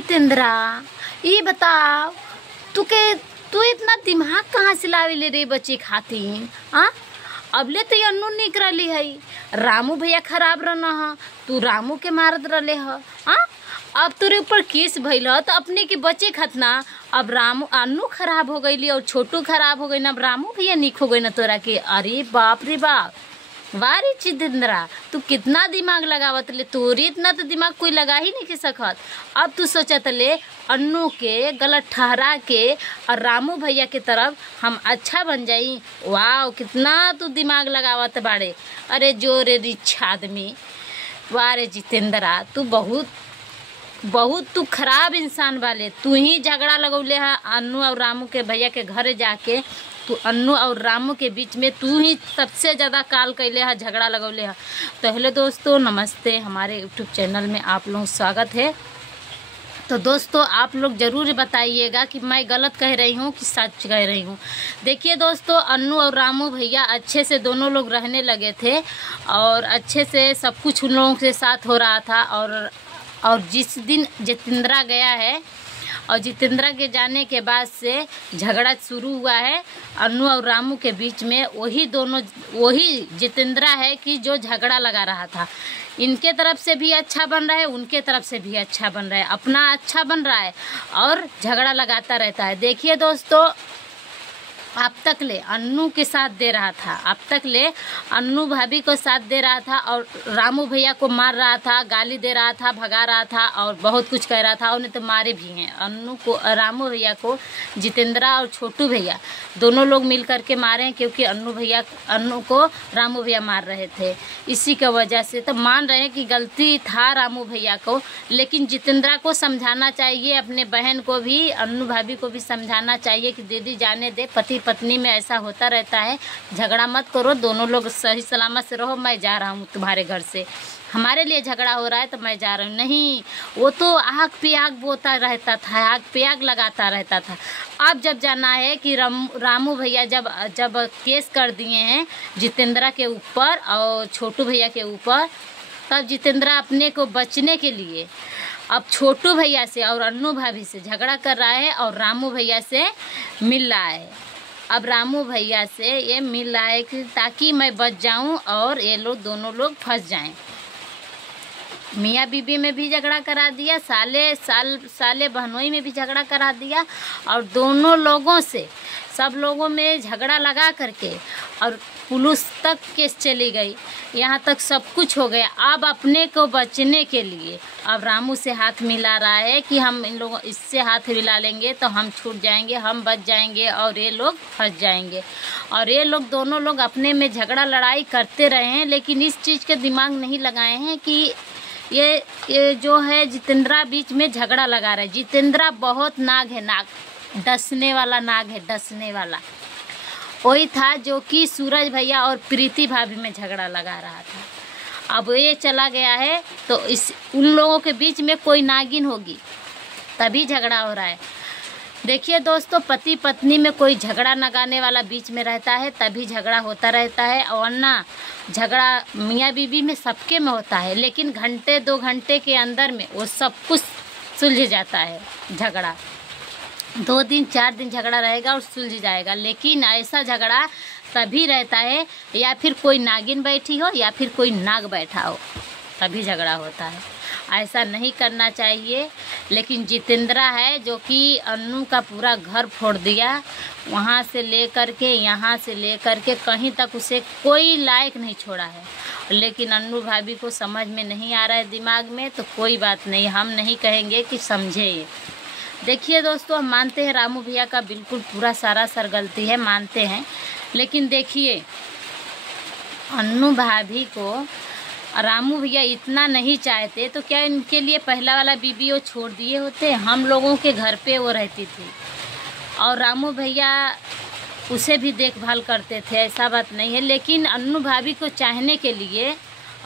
जितेंद्रा, ये बताओ तू इतना दिमाग कहाँ से लावे ले रे बच्चे खातिर? हाँ, अबले तो अन्नू निक रही है, रामू भैया खराब रहना है, तू रामू के मारत रहे है। हाँ, अब तेरे ऊपर केस भइल है तो अपने के बच्चे खतना। अब रामू अन्नू खराब हो गई और छोटू खराब हो गई ना, अब रामू भैया निक हो गई ना तोरा के। अरे बाप रे बाप, वारे जितेंद्रा, तू कितना दिमाग लगावत ले, तोरी इतना तो दिमाग कोई लगा ही नहीं के सकत। अब तू सोचत ले अन्नू के गलत ठहरा के और रामू भैया के तरफ हम अच्छा बन जाई। वाह, कितना तू दिमाग लगावत बाड़े। अरे जोरे रिच आदमी, वारे जितेंद्रा, तू बहुत तू खराब इंसान वाले। तू ही झगड़ा लगौले है अन्नू और रामू के भैया के घर जाके। तू अन्नू और रामू के बीच में तू ही सबसे ज़्यादा काल कैले है, झगड़ा लगौले है। तो हेलो दोस्तों, नमस्ते, हमारे यूट्यूब चैनल में आप लोगों का स्वागत है। तो दोस्तों, आप लोग ज़रूर बताइएगा कि मैं गलत कह रही हूँ कि सच कह रही हूँ। देखिए दोस्तों, अन्नू और रामू भैया अच्छे से दोनों लोग रहने लगे थे और अच्छे से सब कुछ उन लोगों के साथ हो रहा था। और जिस दिन जितेंद्रा गया है और जितेंद्रा के जाने के बाद से झगड़ा शुरू हुआ है अन्नू और रामू के बीच में। वही जितेंद्रा है कि जो झगड़ा लगा रहा था। इनके तरफ से भी अच्छा बन रहा है, उनके तरफ से भी अच्छा बन रहा है, अपना अच्छा बन रहा है और झगड़ा लगाता रहता है। देखिए दोस्तों, अब तक ले अन्नू के साथ दे रहा था, अब तक ले अन्नू भाभी को साथ दे रहा था और रामू भैया को मार रहा था, गाली दे रहा था, भगा रहा था और बहुत कुछ कह रहा था। उन्हें तो मारे भी हैं अन्नू को, रामू भैया को जितेंद्रा और छोटू भैया दोनों लोग मिल करके मारे हैं, क्योंकि अन्नू को रामू भैया मार रहे थे। इसी की वजह से तो मान रहे हैं कि गलती था रामू भैया को, लेकिन जितेंद्रा को समझाना चाहिए, अपने बहन को भी, अन्नू भाभी को भी समझाना चाहिए कि दीदी जाने दे, पति पत्नी में ऐसा होता रहता है, झगड़ा मत करो, दोनों लोग सही सलामत से रहो। मैं जा रहा हूँ तुम्हारे घर से, हमारे लिए झगड़ा हो रहा है तो मैं जा रहा हूँ। नहीं, वो तो आग पे आग बोता रहता था, आग पे आग लगाता रहता था। अब जब जाना है कि रामू भैया जब केस कर दिए हैं जितेंद्रा के ऊपर और छोटू भैया के ऊपर, तब जितेंद्रा अपने को बचने के लिए अब छोटू भैया से और अन्नू भाभी से झगड़ा कर रहा है और रामू भैया से मिल रहा है। अब रामू भैया से ये मिल रहा है कि ताकि मैं बच जाऊं और ये लोग दोनों लोग फंस जाएं। मियाँ बीबी में भी झगड़ा करा दिया, साले बहनोई में भी झगड़ा करा दिया और दोनों लोगों से, सब लोगों में झगड़ा लगा करके और पुलिस तक केस चली गई, यहाँ तक सब कुछ हो गया। अब अपने को बचने के लिए अब रामू से हाथ मिला रहा है कि हम इन लोगों इससे हाथ मिला लेंगे तो हम छूट जाएंगे, हम बच जाएंगे और ये लोग फंस जाएंगे। और ये लोग दोनों लोग अपने में झगड़ा लड़ाई करते रहे हैं, लेकिन इस चीज़ के दिमाग नहीं लगाए हैं कि ये जो है जितेंद्रा बीच में झगड़ा लगा रहा है। जितेंद्रा बहुत नाग है, नाग, डसने वाला नाग है, डसने वाला। वही था जो कि सूरज भैया और प्रीति भाभी में झगड़ा लगा रहा था। अब ये चला गया है तो उन लोगों के बीच में कोई नागिन होगी तभी झगड़ा हो रहा है। देखिए दोस्तों, पति पत्नी में कोई झगड़ा लगाने वाला बीच में रहता है तभी झगड़ा होता रहता है, और ना झगड़ा मियाँ बीबी में सबके में होता है, लेकिन घंटे 2 घंटे के अंदर में वो सब कुछ सुलझ जाता है। झगड़ा 2 दिन 4 दिन झगड़ा रहेगा और सुलझ जाएगा, लेकिन ऐसा झगड़ा तभी रहता है या फिर कोई नागिन बैठी हो या फिर कोई नाग बैठा हो, तभी झगड़ा होता है। ऐसा नहीं करना चाहिए। लेकिन जितेंद्रा है जो कि अन्नू का पूरा घर फोड़ दिया, वहाँ से लेकर के यहाँ से लेकर के कहीं तक उसे कोई लायक नहीं छोड़ा है। लेकिन अन्नू भाभी को समझ में नहीं आ रहा है दिमाग में, तो कोई बात नहीं, हम नहीं कहेंगे कि समझे ये। देखिए दोस्तों, हम मानते हैं रामू भैया का बिल्कुल पूरा सारा गलती है, मानते हैं, लेकिन देखिए अन्नू भाभी को रामू भैया इतना नहीं चाहते तो क्या इनके लिए पहला वाला बीबी वो छोड़ दिए होते? हम लोगों के घर पे वो रहती थी और रामू भैया उसे भी देखभाल करते थे, ऐसा बात नहीं है। लेकिन अन्नू भाभी को चाहने के लिए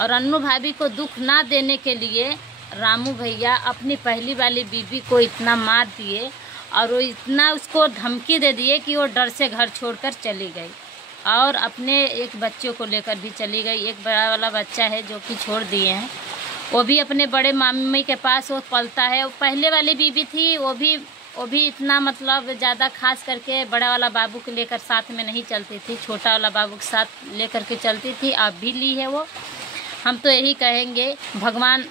और अन्नू भाभी को दुख ना देने के लिए रामू भैया अपनी पहली वाली बीबी को इतना मार दिए और वो इतना उसको धमकी दे दिए कि वो डर से घर छोड़कर चली गई और अपने एक बच्चों को लेकर भी चली गई। एक बड़ा वाला बच्चा है जो कि छोड़ दिए हैं वो भी अपने बड़े मामी के पास वो पलता है। पहले वाली बीबी थी वो भी इतना मतलब ज़्यादा खास करके बड़ा वाला बाबू को लेकर साथ में नहीं चलती थी, छोटा वाला बाबू के साथ लेकर के चलती थी। अब भी ली है वो। हम तो यही कहेंगे भगवान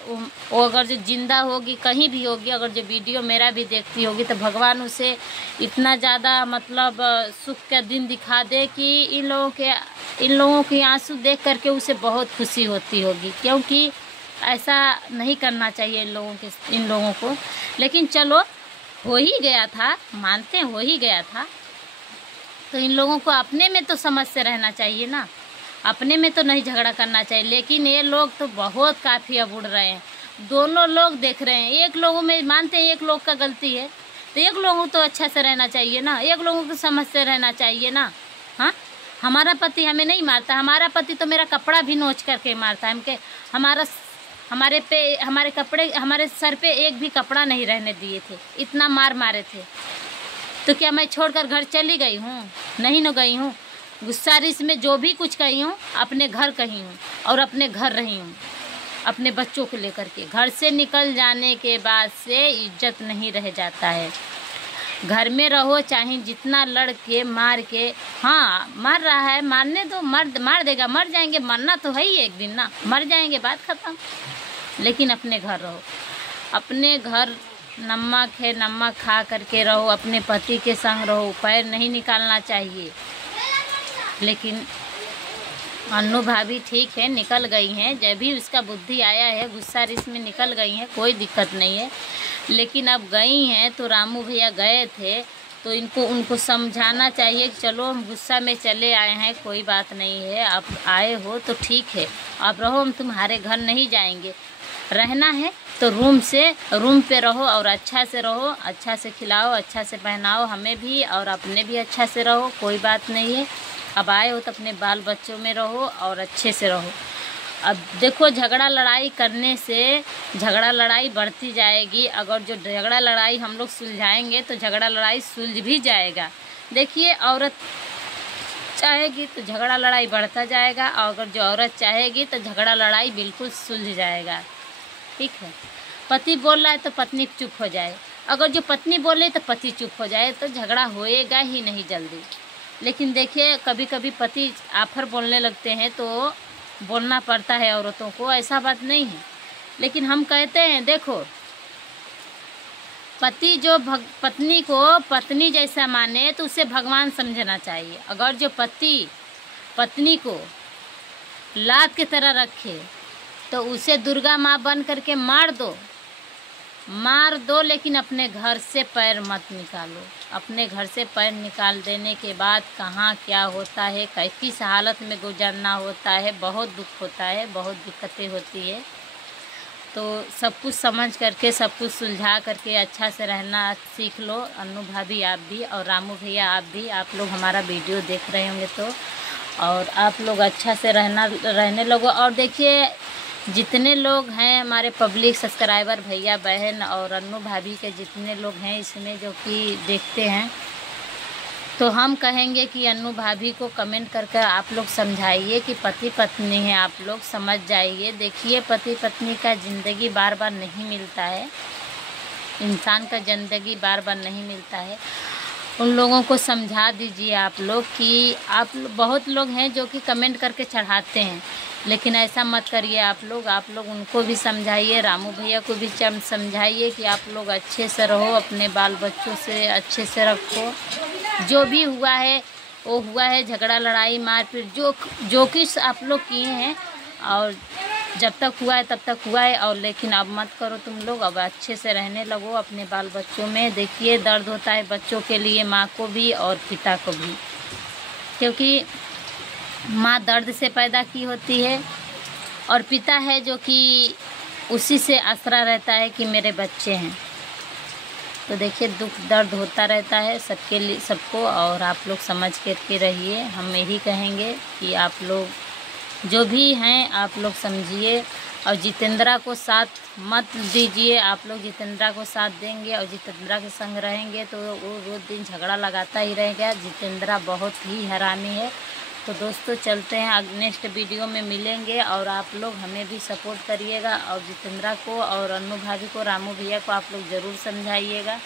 वो अगर जो जिंदा होगी कहीं भी होगी, अगर जो वीडियो मेरा भी देखती होगी तो भगवान उसे इतना ज़्यादा मतलब सुख का दिन दिखा दे कि इन लोगों के आंसू देख करके उसे बहुत खुशी होती होगी, क्योंकि ऐसा नहीं करना चाहिए इन लोगों को। लेकिन चलो हो ही गया था, मानते हैं हो ही गया था, तो इन लोगों को अपने में तो समझ से रहना चाहिए ना, अपने में तो नहीं झगड़ा करना चाहिए। लेकिन ये लोग तो बहुत काफ़ी अब उड़ रहे हैं, दोनों लोग देख रहे हैं। एक लोगों में मानते हैं एक लोग का गलती है तो एक लोगों तो अच्छा से रहना चाहिए ना, एक लोगों को समझ से रहना चाहिए ना। हाँ, हमारा पति हमें नहीं मारता, हमारा पति तो मेरा कपड़ा भी नोच करके मारता है। हमके हमारे कपड़े हमारे सर पे एक भी कपड़ा नहीं रहने दिए थे, इतना मार मारे थे। तो क्या मैं छोड़कर घर चली गई हूँ? नहीं न गई हूँ। गुस्सा रिस में जो भी कुछ कही हूँ अपने घर कही हूँ और अपने घर रही हूँ, अपने बच्चों को लेकर के। घर से निकल जाने के बाद से इज्जत नहीं रह जाता है। घर में रहो चाहे जितना लड़ के मार के, हाँ मार रहा है मारने दो, मार देगा, मर जाएंगे, मरना तो है ही एक दिन ना, मर जाएंगे, बात खत्म। लेकिन अपने घर रहो, अपने घर नमक है नमक खा करके रहो, अपने पति के संग रहो, पैर नहीं निकालना चाहिए। लेकिन अन्नू भाभी ठीक है निकल गई हैं, जब भी उसका बुद्धि आया है गुस्सा रिस में निकल गई हैं, कोई दिक्कत नहीं है। लेकिन अब गई हैं तो रामू भैया गए थे तो उनको समझाना चाहिए कि चलो हम गुस्सा में चले आए हैं, कोई बात नहीं है, आप आए हो तो ठीक है, आप रहो, हम तुम्हारे घर नहीं जाएंगे। रहना है तो रूम पे रहो और अच्छा से रहो, अच्छा से खिलाओ, अच्छा से पहनाओ हमें भी और अपने भी अच्छा से रहो, कोई बात नहीं है। अब आए हो तो अपने बाल बच्चों में रहो और अच्छे से रहो। अब देखो झगड़ा लड़ाई करने से झगड़ा लड़ाई बढ़ती जाएगी। अगर जो झगड़ा लड़ाई हम लोग सुलझाएंगे तो झगड़ा लड़ाई सुलझ भी जाएगा। देखिए औरत चाहेगी तो झगड़ा लड़ाई बढ़ता जाएगा, और अगर जो औरत चाहेगी तो झगड़ा लड़ाई बिल्कुल सुलझ जाएगा। ठीक है, पति बोल रहा है तो पत्नी चुप हो जाए, अगर जो पत्नी बोले तो पति चुप हो जाए, तो झगड़ा होएगा ही नहीं जल्दी। लेकिन देखिए कभी कभी पति आफर बोलने लगते हैं तो बोलना पड़ता है औरतों को, ऐसा बात नहीं है। लेकिन हम कहते हैं देखो पति जो पत्नी को पत्नी जैसा माने तो उसे भगवान समझना चाहिए। अगर जो पति पत्नी को लात की तरह रखे तो उसे दुर्गा माँ बन करके मार दो, लेकिन अपने घर से पैर मत निकालो। अपने घर से पैर निकाल देने के बाद कहाँ क्या होता है, किस हालत में गुजरना होता है, बहुत दुख होता है, बहुत दिक्कतें होती है। तो सब कुछ समझ करके सब कुछ सुलझा करके अच्छा से रहना सीख लो। अन्नू भाभी आप भी और रामू भैया आप भी, आप लोग हमारा वीडियो देख रहे होंगे तो, और आप लोग अच्छा से रहने लगो। और देखिए जितने लोग हैं हमारे पब्लिक सब्सक्राइबर भैया बहन और अन्नू भाभी के जितने लोग हैं इसमें जो कि देखते हैं, तो हम कहेंगे कि अन्नू भाभी को कमेंट करके आप लोग समझाइए कि पति पत्नी है, आप लोग समझ जाइए। देखिए पति पत्नी का ज़िंदगी बार बार नहीं मिलता है, इंसान का ज़िंदगी बार बार नहीं मिलता है। उन लोगों को समझा दीजिए आप लोग कि बहुत लोग हैं जो कि कमेंट करके चढ़ाते हैं, लेकिन ऐसा मत करिए आप लोग उनको भी समझाइए, रामू भैया को भी समझाइए कि आप लोग अच्छे से रहो, अपने बाल बच्चों से अच्छे से रखो। जो भी हुआ है वो हुआ है, झगड़ा लड़ाई मारपीट जो कुछ आप लोग किए हैं और जब तक हुआ है तब तक हुआ है, और लेकिन अब मत करो तुम लोग, अब अच्छे से रहने लगो अपने बाल बच्चों में। देखिए दर्द होता है बच्चों के लिए, माँ को भी और पिता को भी, क्योंकि माँ दर्द से पैदा की होती है और पिता है जो कि उसी से आसरा रहता है कि मेरे बच्चे हैं। तो देखिए दुख दर्द होता रहता है सबके लिए, सबको, और आप लोग समझ करके रहिए। हम यही कहेंगे कि आप लोग जो भी हैं आप लोग समझिए, और जितेंद्रा को साथ मत दीजिए। आप लोग जितेंद्रा को साथ देंगे और जितेंद्रा के संग रहेंगे तो वो रोज़ दिन झगड़ा लगाता ही रहेगा। जितेंद्रा बहुत ही हरामी है, तो दोस्तों चलते हैं, नेक्स्ट वीडियो में मिलेंगे। और आप लोग हमें भी सपोर्ट करिएगा और जितेंद्रा को और अन्नू भाभी को, रामू भैया को आप लोग ज़रूर समझाइएगा।